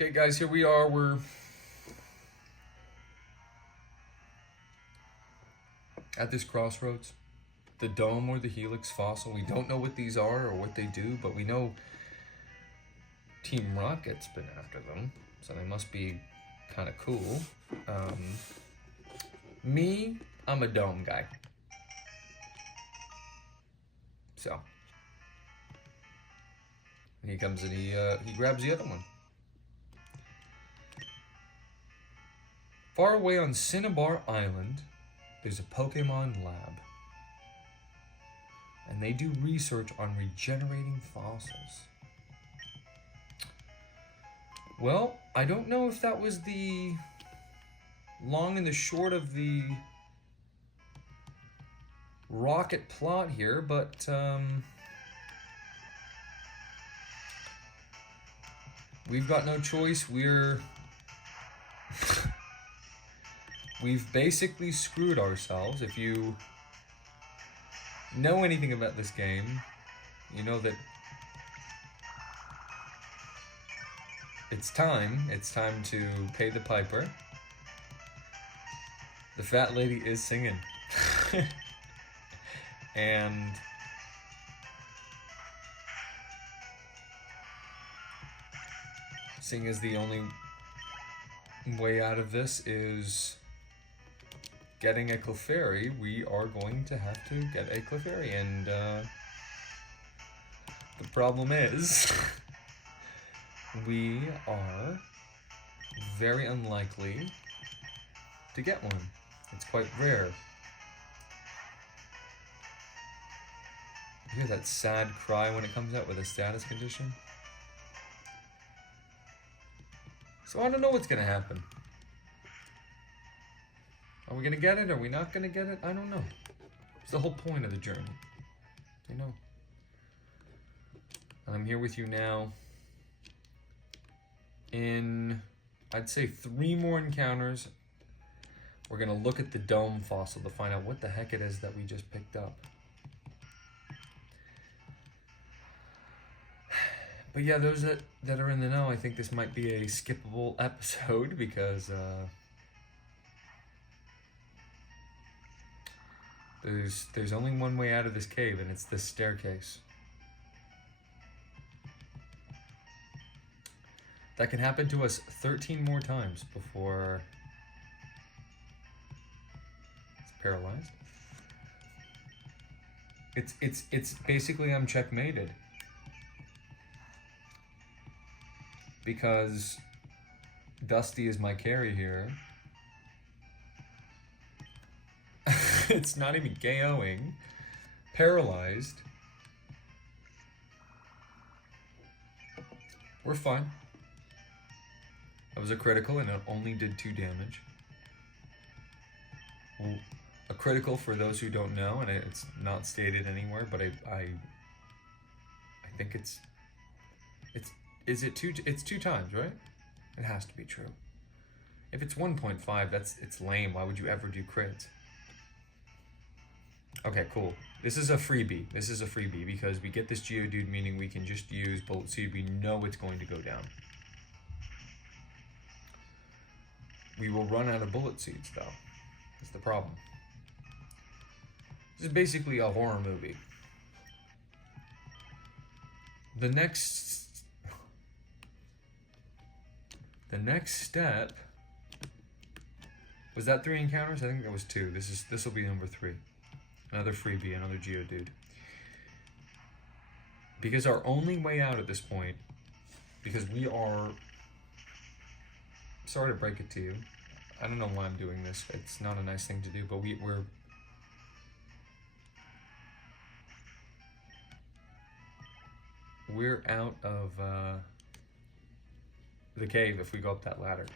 Okay, guys, here we are. We're at this crossroads. The dome or the helix fossil. We don't know what these are or what they do, but we know Team Rocket's been after them, so they must be kind of cool. I'm a dome guy. So he comes and he grabs the other one. Far away on Cinnabar Island, there's a Pokémon lab. And they do research on regenerating fossils. Well, I don't know if that was the long and the short of the Rocket plot here, but we've got no choice. We've basically screwed ourselves. If you know anything about this game, you know that it's time to pay the piper. The fat lady is singing. And seeing as the only way out of this is getting a Clefairy, we are going to have to get a Clefairy, and the problem is we are very unlikely to get one. It's quite rare. You hear that sad cry when it comes out with a status condition? So I don't know what's gonna happen. Are we gonna get it? Are we not gonna get it? I don't know. It's the whole point of the journey, you know. And I'm here with you now in, I'd say, 3 more encounters. We're gonna look at the dome fossil to find out what the heck it is that we just picked up. But yeah, those that are in the know, I think this might be a skippable episode because there's only one way out of this cave, and it's this staircase. That can happen to us 13 more times before it's paralyzed. It's basically I'm checkmated. Because Dusty is my carry here. It's not even KOing. Paralyzed. We're fine. That was a critical and it only did 2 damage. Well, a critical, for those who don't know, and it's not stated anywhere, but I think it's it's 2 times, right? It has to be true. If it's 1.5, it's lame. Why would you ever do crits? Okay, cool. This is a freebie. Because we get this Geodude, meaning we can just use Bullet Seed. We know it's going to go down. We will run out of Bullet Seeds, though. That's the problem. This is basically a horror movie. The next step was that 3 encounters? I think that was 2. This will be number 3. Another freebie, another Geodude. Because our only way out at this point, because we are, sorry to break it to you, I don't know why I'm doing this. It's not a nice thing to do, but we're out of the cave if we go up that ladder.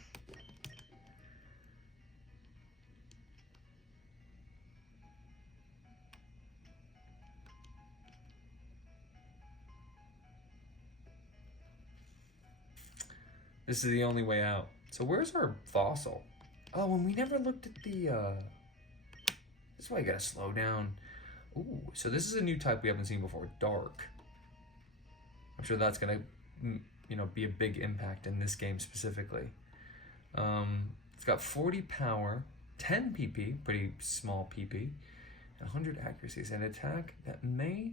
This is the only way out. So where's our fossil? Oh, and we never looked at the, this is why I gotta slow down. Ooh, so this is a new type we haven't seen before, Dark. I'm sure that's gonna be a big impact in this game specifically. It's got 40 power, 10 PP, pretty small PP, and 100 accuracy. It's an attack that may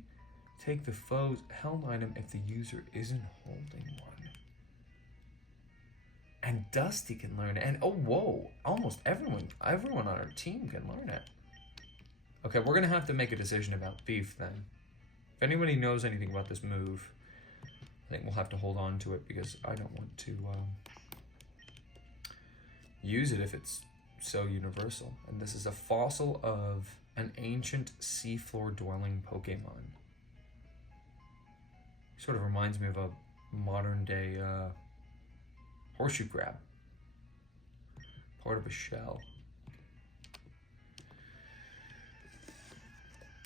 take the foe's held item if the user isn't holding one. And Dusty can learn it. And oh, whoa, almost everyone on our team can learn it. Okay, we're gonna have to make a decision about Thief then. If anybody knows anything about this move, I think we'll have to hold on to it because I don't want to use it if it's so universal. And this is a fossil of an ancient seafloor dwelling Pokemon. Sort of reminds me of a modern day horseshoe crab. Part of a shell.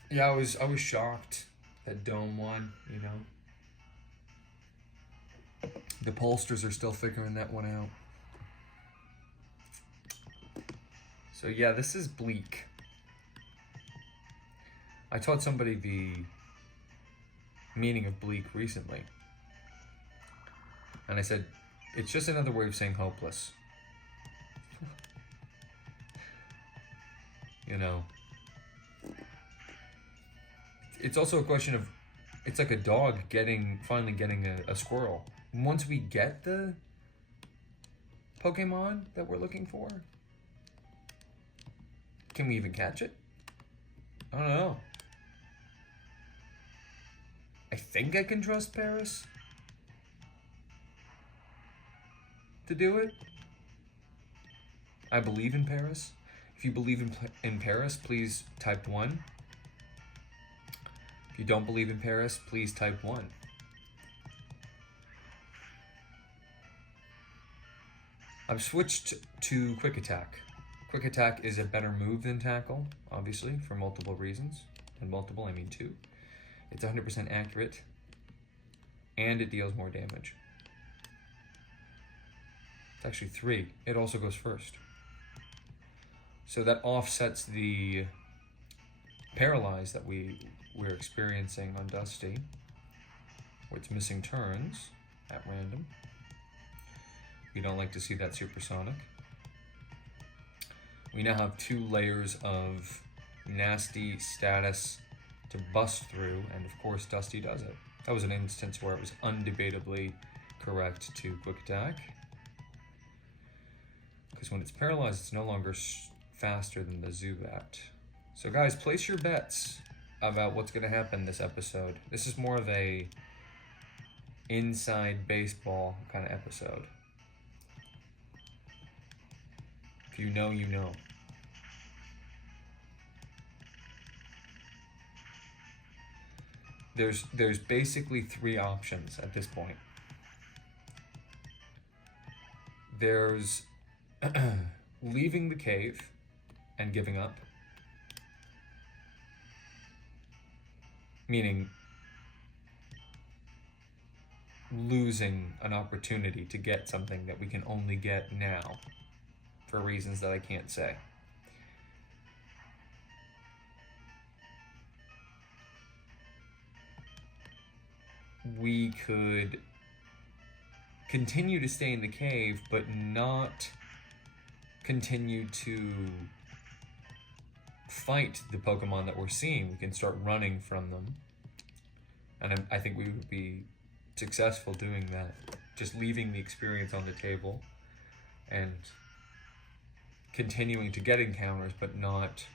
Yeah, I was shocked that Dome won, you know. The pollsters are still figuring that one out. So yeah, this is bleak. I taught somebody the meaning of bleak recently. And I said, it's just another way of saying hopeless. You know. It's also a question of, it's like a dog finally getting a squirrel. Once we get the Pokemon that we're looking for, can we even catch it? I don't know. I think I can trust Paris to do it. I believe in Paris. If you believe in Paris, please type 1. If you don't believe in Paris, please type 1. I've switched to Quick Attack. Quick Attack is a better move than Tackle, obviously, for multiple reasons. And multiple, I mean 2. It's 100% accurate, and it deals more damage. It's actually 3. It also goes first. So that offsets the paralyze that we're experiencing on Dusty, where it's missing turns at random. We don't like to see that supersonic. We now have 2 layers of nasty status to bust through, and of course Dusty does it. That was an instance where it was undebatably correct to Quick Attack. Because when it's paralyzed, it's no longer faster than the Zubat. So guys, place your bets about what's going to happen this episode. This is more of a inside baseball kind of episode. If you know, you know. There's basically 3 options at this point. There's leaving the cave and giving up. Meaning losing an opportunity to get something that we can only get now for reasons that I can't say. We could continue to stay in the cave, but not continue to fight the Pokemon that we're seeing. We can start running from them. And I think we would be successful doing that. Just leaving the experience on the table and continuing to get encounters, but not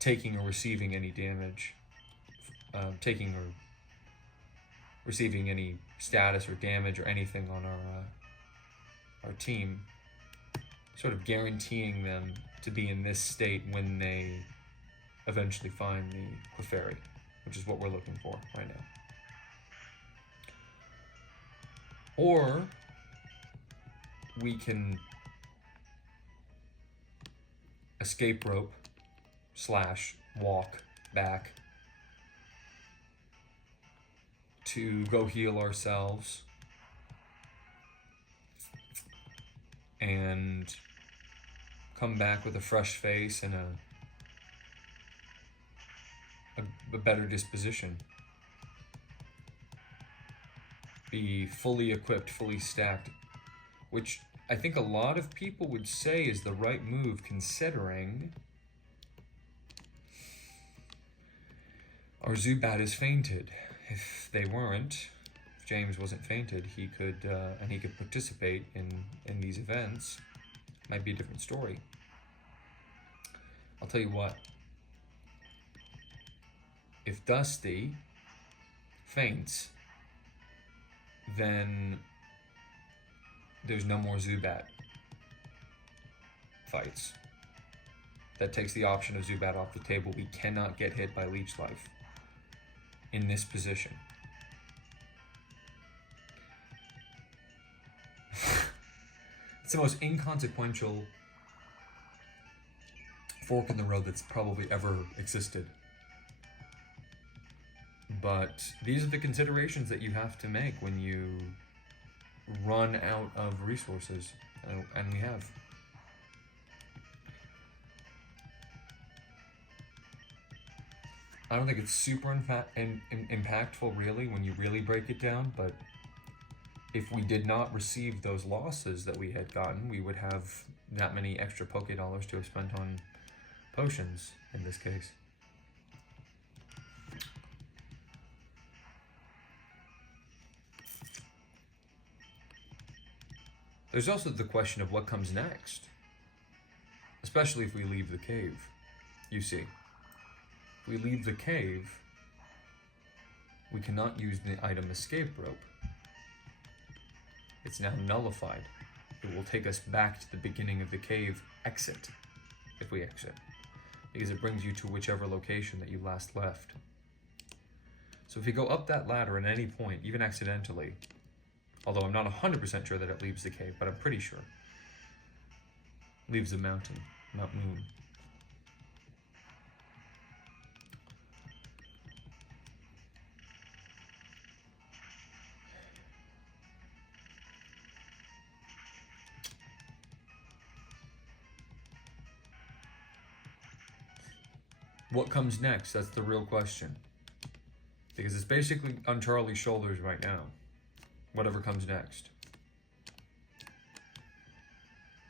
taking or receiving any damage. Taking or receiving any status or damage or anything on our team. Sort of guaranteeing them to be in this state when they eventually find the Clefairy, which is what we're looking for right now. Or we can escape rope / walk back to go heal ourselves and come back with a fresh face and a better disposition. be fully equipped, fully stacked, which I think a lot of people would say is the right move, considering our Zubat is fainted. If they weren't, if James wasn't fainted, he could and he could participate in these events. Might be a different story. I'll tell you what. If Dusty faints, then there's no more Zubat fights. That takes the option of Zubat off the table. We cannot get hit by Leech Life in this position. It's the most inconsequential fork in the road that's probably ever existed. But these are the considerations that you have to make when you run out of resources, and we have. I don't think it's super impactful really when you really break it down, but if we did not receive those losses that we had gotten, we would have that many extra Poké Dollars to have spent on potions in this case. There's also the question of what comes next, especially if we leave the cave. You see, if we leave the cave, we cannot use the item escape rope. It's now nullified. It will take us back to the beginning of the cave exit, if we exit, because it brings you to whichever location that you last left. So if you go up that ladder at any point, even accidentally, although I'm not 100% sure that it leaves the cave, but I'm pretty sure, leaves the mountain, Mount Moon. What comes next? That's the real question. Because it's basically on Charlie's shoulders right now. Whatever comes next.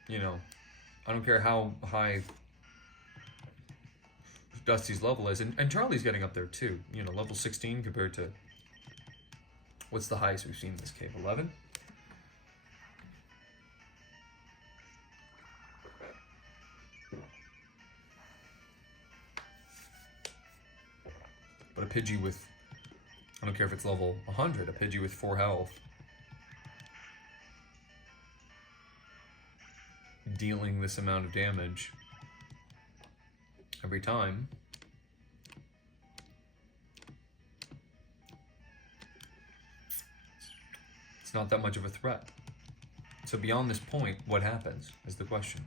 You know, I don't care how high Dusty's level is. And Charlie's getting up there too. You know, level 16 compared to... What's the highest we've seen in this cave? 11? But a Pidgey with, I don't care if it's level 100, a Pidgey with 4 health, dealing this amount of damage every time, it's not that much of a threat. So beyond this point, what happens is the question.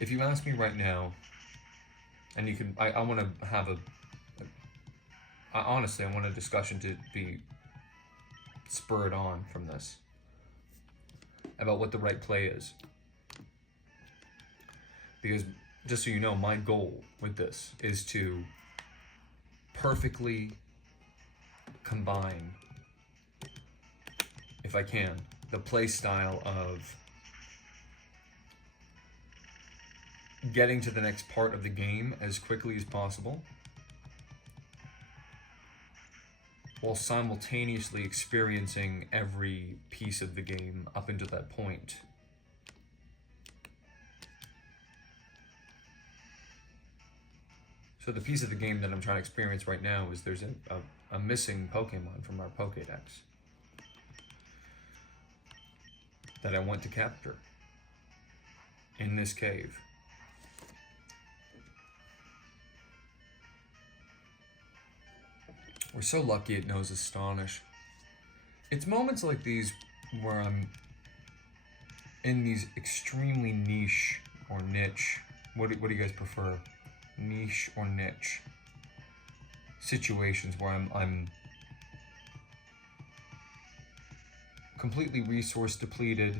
If you ask me right now, and you can, I want to have honestly, I want a discussion to be spurred on from this about what the right play is. Because, just so you know, my goal with this is to perfectly combine, if I can, the play style of getting to the next part of the game as quickly as possible, while simultaneously experiencing every piece of the game up until that point. So the piece of the game that I'm trying to experience right now is there's a missing Pokemon from our Pokédex that I want to capture in this cave. We're so lucky it knows Astonish. It's moments like these where I'm in these extremely niche or niche, what do you guys prefer? Niche or niche situations where I'm completely resource depleted,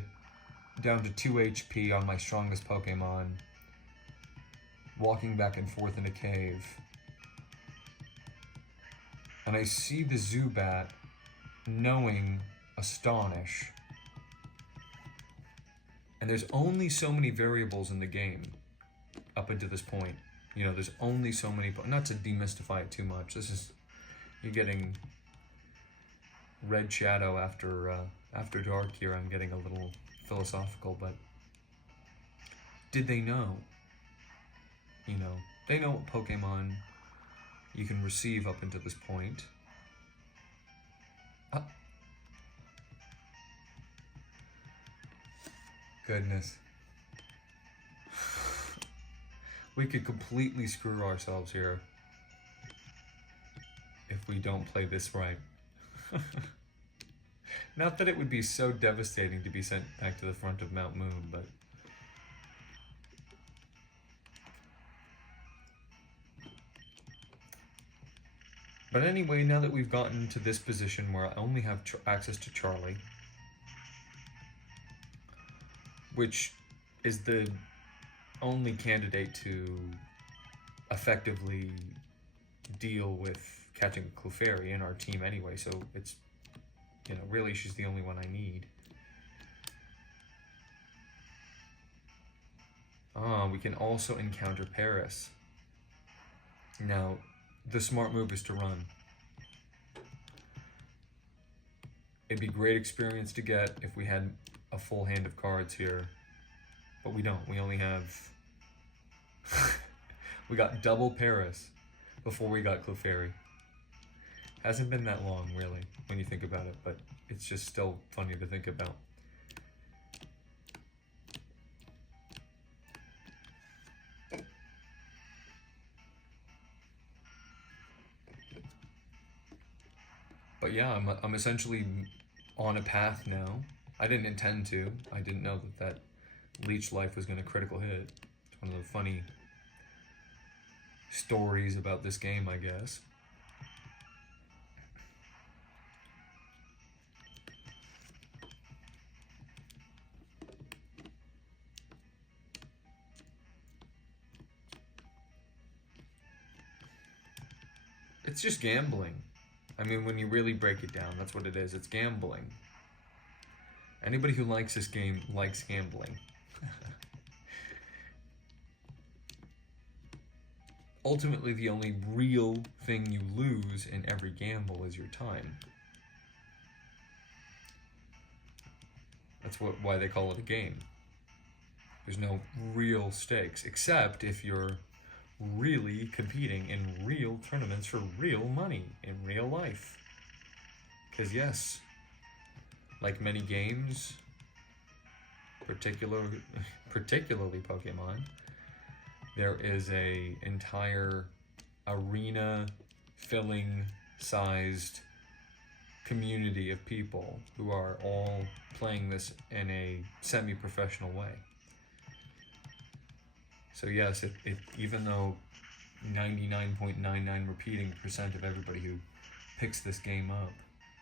down to 2 HP on my strongest Pokemon, walking back and forth in a cave. And I see the Zubat knowing Astonish. And there's only so many variables in the game up until this point. You know, there's only so many, not to demystify it too much. This is, you're getting Red Shadow after dark here. I'm getting a little philosophical, but did they know? You know, they know what Pokemon you can receive up until this point. Goodness. We could completely screw ourselves here if we don't play this right. Not that it would be so devastating to be sent back to the front of Mount Moon, but anyway, now that we've gotten to this position where I only have access to Charlie, which is the only candidate to effectively deal with catching Clefairy in our team anyway, so it's, you know, really she's the only one I need. We can also encounter Paris. Now, the smart move is to run. It'd be a great experience to get if we had a full hand of cards here, but we don't. We only have... we got double Paris before we got Clefairy. Hasn't been that long, really, when you think about it, but it's just still funny to think about. But yeah, I'm essentially on a path now. I didn't intend to. I didn't know that Leech Life was going to critical hit. It's one of the funny stories about this game, I guess. It's just gambling. I mean, when you really break it down, that's what it is. It's gambling. Anybody who likes this game likes gambling. Ultimately, the only real thing you lose in every gamble is your time. That's why they call it a game. There's no real stakes, except if you're really competing in real tournaments for real money in real life. Because yes, like many games, particularly Pokemon, there is a entire arena filling sized community of people who are all playing this in a semi-professional way. So yes, even though 99.99 repeating % of everybody who picks this game up,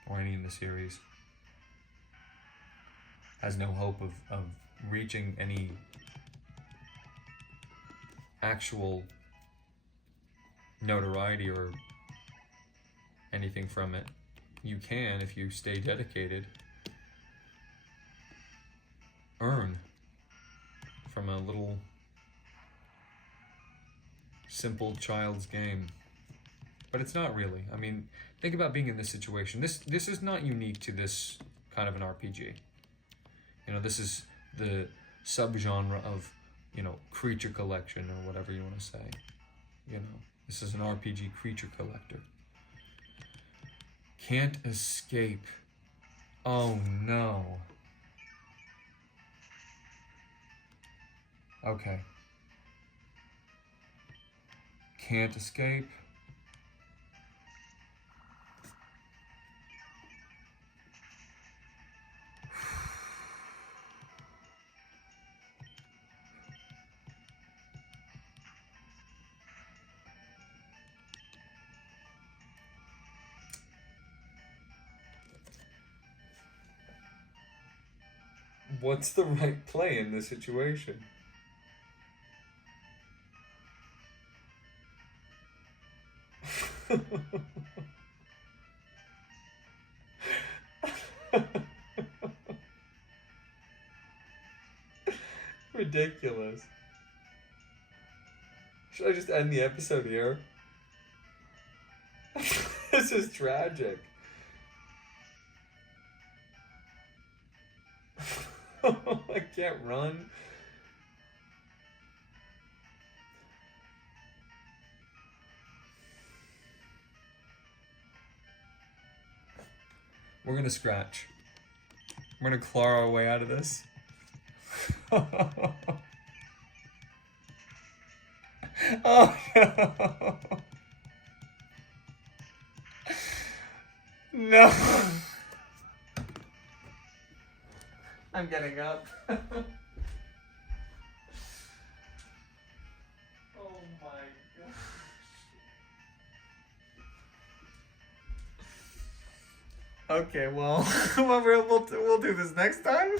or any in the series, has no hope of reaching any actual notoriety or anything from it, you can, if you stay dedicated, earn from a little simple child's game. But it's not really. I mean, think about being in this situation. This is not unique to this kind of an RPG. You know, this is the subgenre of, you know, creature collection or whatever you want to say. You know, this is an RPG creature collector. Can't escape. Oh no. Okay. Can't escape. What's the right play in this situation? Ridiculous. Should I just end the episode here? This is tragic. I can't run. We're gonna scratch. We're gonna claw our way out of this. Oh no! No! I'm getting up. Oh my god. Okay, well, we'll do this next time.